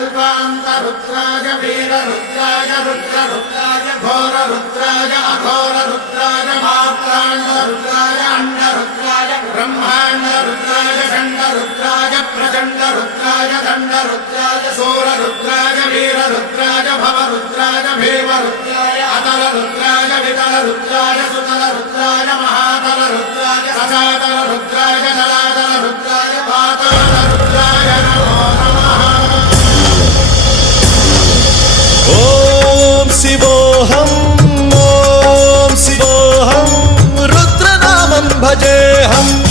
कल्पान्तरुद्राय वीररुद्राय रुद्ररुद्राय घोररुद्राय अघोररुद्राय मात्राण्डरुद्राय अण्डरुद्राय ब्रह्माण्डरुद्राय षण्डरुद्राय प्रचण्डरुद्राय दण्डरुद्राय सूररुद्राय वीररुद्राय भवरुद्राय भीमरुद्राय अतलरुद्राय वितलरुद्राय सुतलरुद्राय महातलरुद्राय सचातलरुद्राय जलातलरुद्राय पातालरुद्राय नमो नमः। ओम शिवोऽहं रुद्रनामं भजेऽहम्।